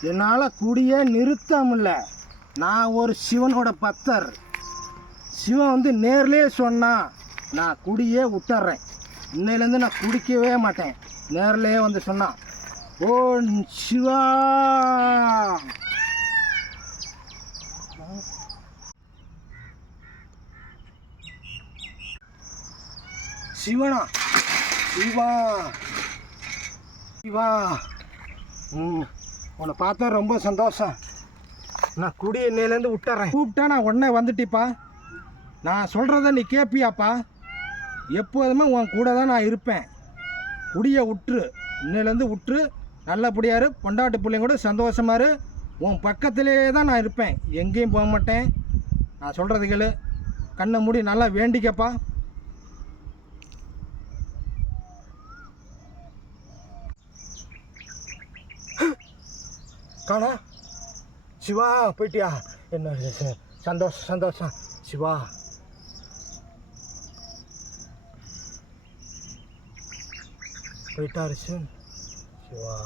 என்னால் குடியே நிறுத்த இல்லை. நான் ஒரு சிவனோட பக்தர். சிவன் வந்து நேர்லேயே சொன்னான் நான் குடியே விட்டுறேன் இன்னையிலேருந்து நான் குடிக்கவே மாட்டேன். நேர்லேயே வந்து சொன்னான். ஓ சிவா! சிவனா? சிவா! சிவா! ம். உன்னை பார்த்தா ரொம்ப சந்தோஷம். நான் குடி இன்னையிலேருந்து விட்டுறேன். கூப்பிட்டா நான் உடனே வந்துட்டிப்பா. நான் சொல்கிறத நீ கேட்பியாப்பா எப்போதுமே உன் கூட தான் நான் இருப்பேன். குடியை விட்டுரு இன்னையிலேருந்து விட்டுரு நல்லபடியா இரு. பொண்டாட்டு பிள்ளைங்க கூட சந்தோஷமா இரு. உன் பக்கத்திலேயே தான் நான் இருப்பேன். எங்கேயும் போக மாட்டேன். நான் சொல்கிறது கேளு. கண்ணை மூடி நல்லா வேண்டிக்கப்பா. காணா? சிவா போயிட்டியா? என்ன சந்தோஷம் சந்தோஷம் சிவா. போயிட்டாரு சிவா.